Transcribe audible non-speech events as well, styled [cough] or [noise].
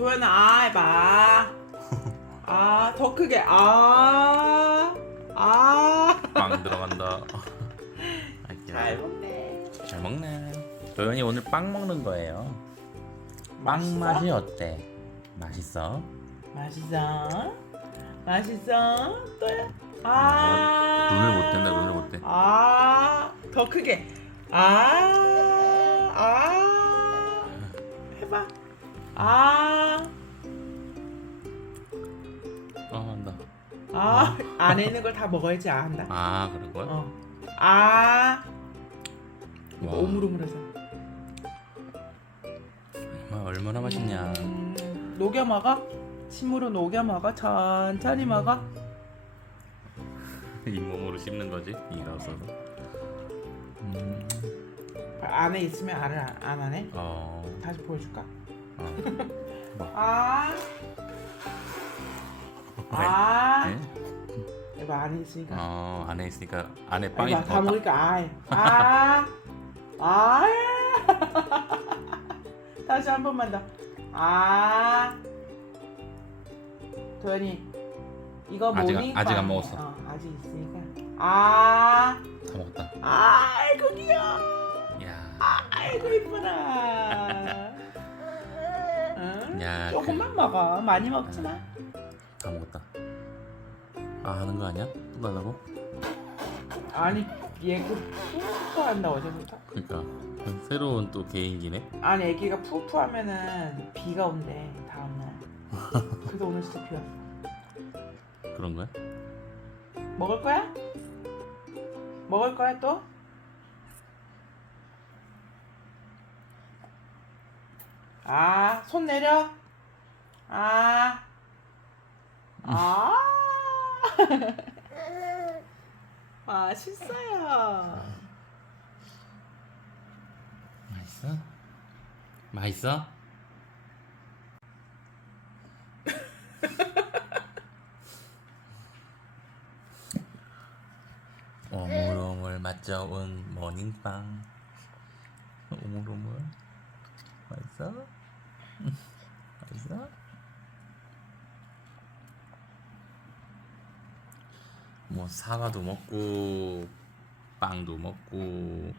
도현아 아 해봐. 아 더 크게 아. 아. 빵 들어간다. 잘 먹네. 잘 먹네. 도현이 오늘 빵 먹는 거예요. 빵? 맛이 어때? 맛있어? 맛있어? 맛있어? 또야? 아. 눈을 못 뗀다, 눈을 못 떼. 아. 더 크게. 아. 아. 해봐. 아. 아 아. 안에 있는 걸 다 먹어야지 아 한다. 아 그런 거야? 어. 아. 와. 오물오물해서. 아, 얼마나 맛있냐. 음, 녹여 먹어. 침으로 녹여 먹어. 천천히 먹어. 잇몸으로 씹는 거지 이라서도. 음. 안에 있으면 알을 안, 안 하네. 어. 다시 보여줄까? 어. 아. [laughs] 아. 네? 이봐 안에 있으니까. 어 안에 있으니까 안에 빵이 이봐 다 어, 먹으니까 아이. 아. 아. [laughs] 다시 한 번만 더. 아. 도현이 이거 아직- 뭐니? 아직 안 빵. 먹었어. 어, 아직 있으니까. 아. 다 먹었다. 아이고 귀여워. 야. 아이고 이쁘다. [laughs] 응? 야, 조금만 먹어. 많이 먹지 마. 다 먹었다. 아 하는 거 아니야? 또 달라고? 아니 얘그 푸푸 한다 어제부터. 그러니까 새로운 또 개인기네. 아니 애기가 푸푸 하면은 비가 온대 다음날. [laughs] 그래서 오늘 진짜 비 왔어. 그런 거야? 먹을 거야? 먹을 거야 또? 아, 손 내려. 아. 아. 맛있어요. 맛있어? 맛있어? [laughs] 오물오물 맛 좋은 모닝빵 오물오물 맛있어? [laughs] 맛있어? 뭐 사과도 먹고 빵도 먹고